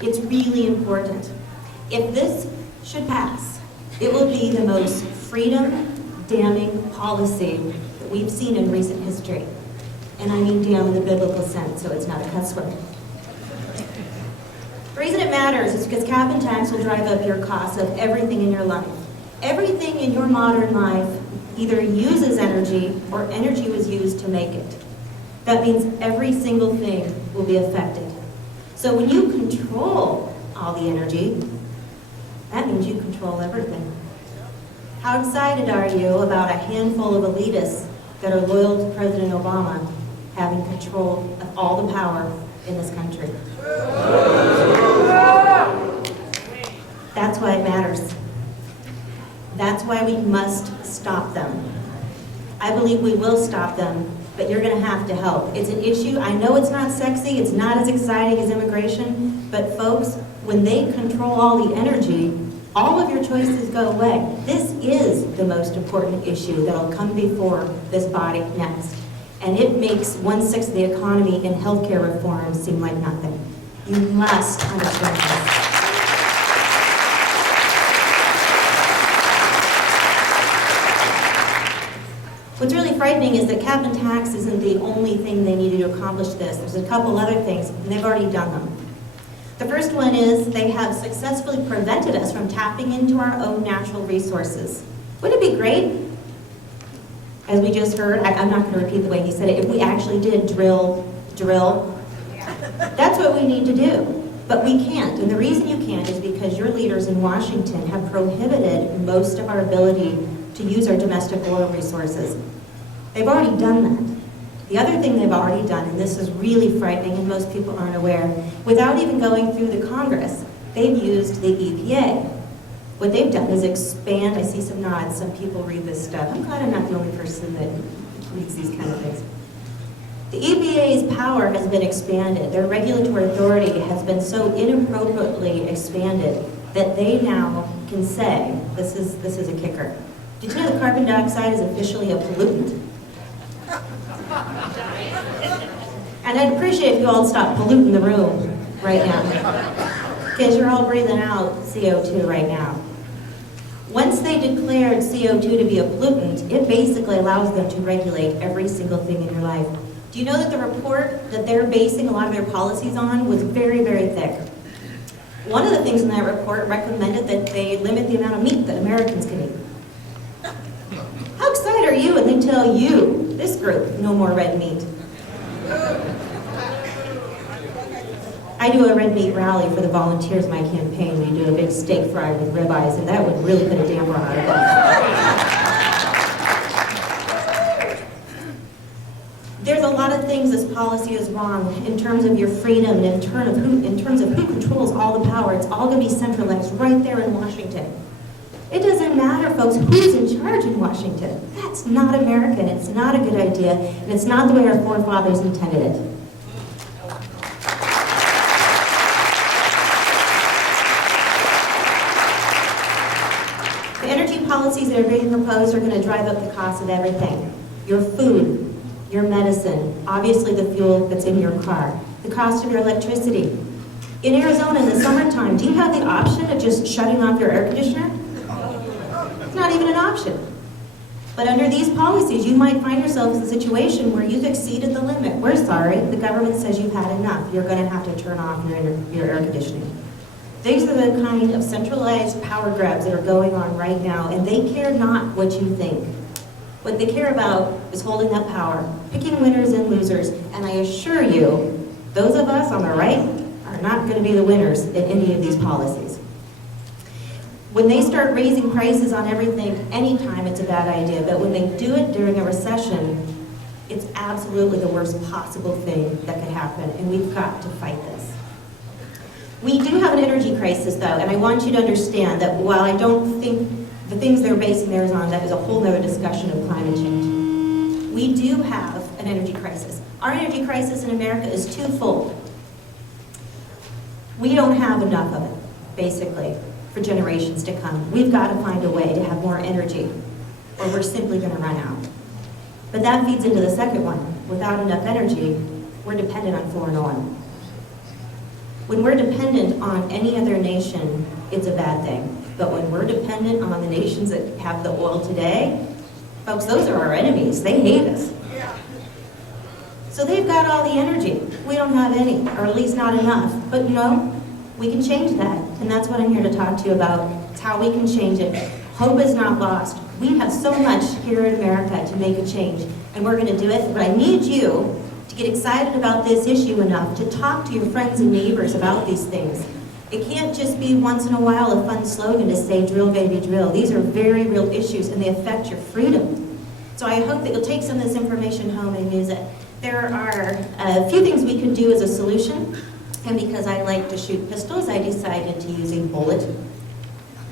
It's really important. If this should pass, it will be the most freedom-damning policy that we've seen in recent history. And I mean damn in the biblical sense, so it's not a cuss word. The reason it matters is because cap and tax will drive up your costs of everything in your life. Everything in your modern life either uses energy or energy was used to make it. That means every single thing will be affected. So when you control all the energy, that means you control everything. How excited are you about a handful of elitists that are loyal to President Obama having control of all the power in this country? That's why it matters. That's why we must stop them. I believe we will stop them, but you're going to have to help. It's an issue. I know it's not sexy. It's not as exciting as immigration. But folks, when they control all the energy, all of your choices go away. This is the most important issue that will come before this body next. And it makes 1/6 of the economy in healthcare reform seem like nothing. You must understand this. What's really frightening is that cap and tax isn't the only thing they needed to accomplish this. There's a couple other things, and they've already done them. The first one is they have successfully prevented us from tapping into our own natural resources. Wouldn't it be great, as we just heard, I'm not going to repeat the way he said it, if we actually did drill, that's what we need to do. But we can't, and the reason you can't is because your leaders in Washington have prohibited most of our ability to use our domestic oil resources. They've already done that. The other thing they've already done, and this is really frightening and most people aren't aware, without even going through the Congress, they've used the EPA. What they've done is expand, I see some nods, some people read this stuff. I'm glad I'm not the only person that reads these kind of things. The EPA's power has been expanded. Their regulatory authority has been so inappropriately expanded that they now can say, this is a kicker. Did you know that carbon dioxide is officially a pollutant? And I'd appreciate if you all stop polluting the room right now, because you're all breathing out CO2 right now. Once they declared CO2 to be a pollutant, it basically allows them to regulate every single thing in your life. Do you know that the report that they're basing a lot of their policies on was very, very thick? One of the things in that report recommended that they limit the amount of meat that Americans can eat. How excited are you when they tell you, this group, no more red meat? I do a red meat rally for the volunteers in my campaign. We do a big steak fry with ribeyes, and that would really put a damper on our lives. There's a lot of things this policy is wrong in terms of your freedom, and in terms of who controls all the power. It's all going to be centralized right there in Washington. It doesn't matter, folks, who's in charge in Washington. That's not American. It's not a good idea, and it's not the way our forefathers intended it. The energy policies that are being proposed are going to drive up the cost of everything. Your food, your medicine, obviously the fuel that's in your car, the cost of your electricity. In Arizona in the summertime, do you have the option of just shutting off your air conditioner? Not even an option. But under these policies, you might find yourselves in a situation where you've exceeded the limit. We're sorry, the government says you've had enough. You're going to have to turn off your air conditioning. These are the kind of centralized power grabs that are going on right now, and they care not what you think. What they care about is holding that power, picking winners and losers, and I assure you, those of us on the right are not going to be the winners in any of these policies. When they start raising prices on everything, anytime it's a bad idea, but when they do it during a recession, it's absolutely the worst possible thing that could happen, and we've got to fight this. We do have an energy crisis, though, and I want you to understand that while I don't think the things they're basing theirs on, that is a whole other discussion of climate change. We do have an energy crisis. Our energy crisis in America is twofold. We don't have enough of it, basically, for generations to come. We've got to find a way to have more energy, or we're simply going to run out. But that feeds into the second one. Without enough energy, we're dependent on foreign oil. When we're dependent on any other nation, it's a bad thing. But when we're dependent on the nations that have the oil today, folks, those are our enemies. They hate us. So they've got all the energy. We don't have any, or at least not enough. But you know, we can change that. And that's what I'm here to talk to you about. It's how we can change it. Hope is not lost. We have so much here in America to make a change, and we're going to do it. But I need you to get excited about this issue enough to talk to your friends and neighbors about these things. It can't just be once in a while a fun slogan to say, drill, baby, drill. These are very real issues, and they affect your freedom. So I hope that you'll take some of this information home and use it. There are a few things we can do as a solution, and because I like to shoot pistols, I decided to use a bullet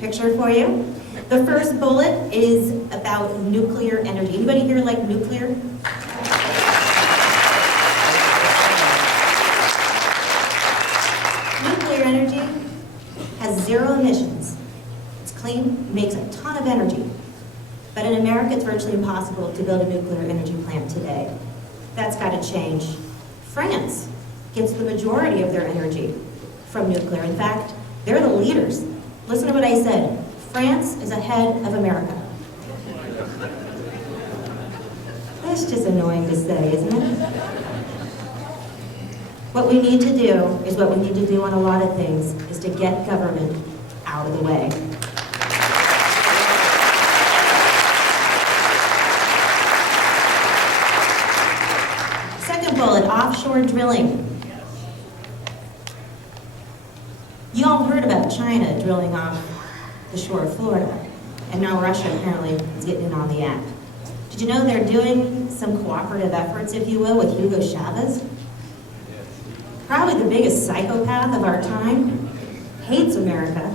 picture for you. The first bullet is about nuclear energy. Anybody here like nuclear? Nuclear energy has 0 emissions. It's clean, makes a ton of energy. But in America, it's virtually impossible to build a nuclear energy plant today. That's got to change. France gets the majority of their energy from nuclear. In fact, they're the leaders. Listen to what I said. France is ahead of America. That's just annoying to say, isn't it? What we need to do is what we need to do on a lot of things, is to get government out of the way. Second bullet, offshore drilling. You all heard about China drilling off the shore of Florida, and now Russia apparently is getting in on the act. Did you know they're doing some cooperative efforts, if you will, with Hugo Chavez? Probably the biggest psychopath of our time, hates America,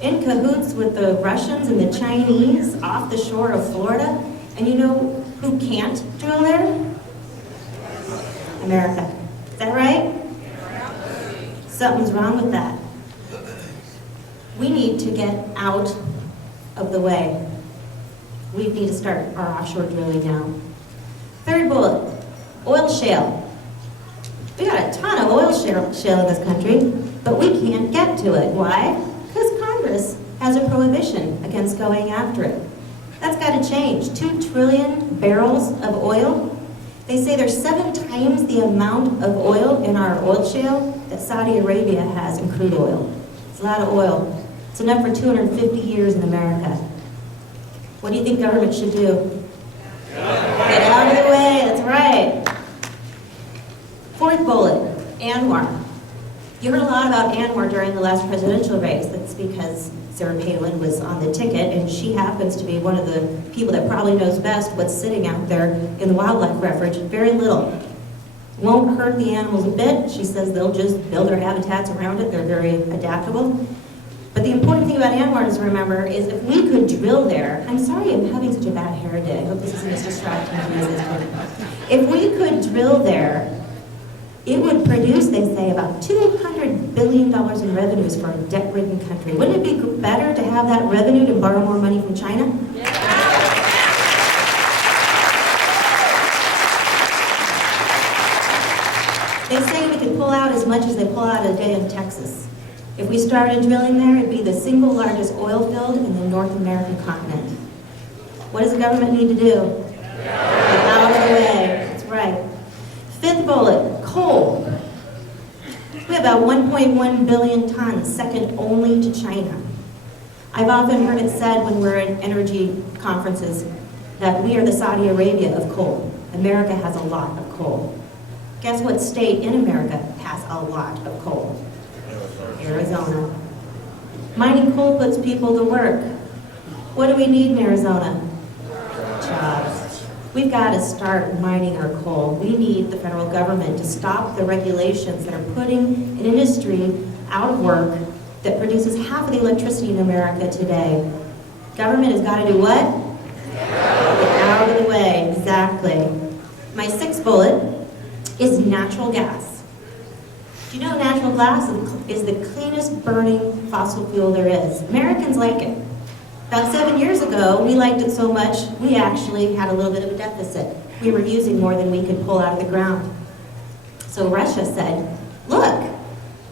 in cahoots with the Russians and the Chinese off the shore of Florida. And you know who can't drill there? America. Is that right? Something's wrong with that. We need to get out of the way. We need to start our offshore drilling now. Third bullet, oil shale. We got a ton of oil shale in this country, but we can't get to it. Why? Because Congress has a prohibition against going after it. That's got to change. 2 trillion barrels of oil. They say there's 7 times the amount of oil in our oil shale that Saudi Arabia has in crude oil. It's a lot of oil. It's enough for 250 years in America. What do you think government should do? Get out of the way, that's right. Fourth bullet, ANWR. You heard a lot about ANWR during the last presidential race. That's because Sarah Palin was on the ticket, and she happens to be one of the people that probably knows best what's sitting out there in the wildlife refuge. Very little. Won't hurt the animals a bit. She says they'll just build their habitats around it. They're very adaptable. But the important thing about ANWR to remember is if we could drill there, I'm sorry I'm having such a bad hair day. I hope this isn't as distracting to you as this. If we could drill there, it would produce, they say, about $200 billion in revenues for a debt-ridden country. Wouldn't it be better to have that revenue to borrow more money from China? They say we could pull out as much as they pull out a day in Texas. If we started drilling there, it'd be the single largest oil field in the North American continent. What does the government need to do? Get out of the way. That's right. Fifth bullet, coal. We have about 1.1 billion tons, second only to China. I've often heard it said when we're at energy conferences that we are the Saudi Arabia of coal. America has a lot of coal. Guess what state in America has a lot of coal? Arizona. Mining coal puts people to work. What do we need in Arizona? Jobs. We've got to start mining our coal. We need the federal government to stop the regulations that are putting an industry out of work that produces half of the electricity in America today. Government has got to do what? Get out of the way, exactly. My sixth bullet is natural gas. Do you know natural gas is the cleanest burning fossil fuel there is? Americans like it. About 7 years ago, we liked it so much, we actually had a little bit of a deficit. We were using more than we could pull out of the ground. So Russia said, look,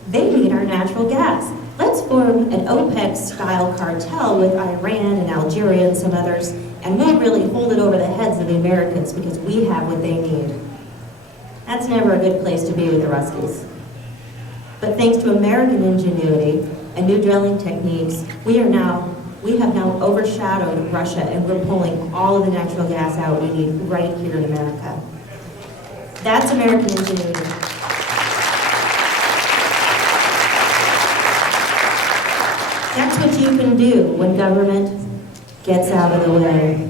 They need our natural gas. Let's form an OPEC-style cartel with Iran and Algeria and some others, and we'll really hold it over the heads of the Americans because we have what they need. That's never a good place to be with the Ruskies. But thanks to American ingenuity and new drilling techniques, we have now overshadowed Russia, and we're pulling all of the natural gas out we need right here in America. That's American ingenuity. That's what you can do when government gets out of the way.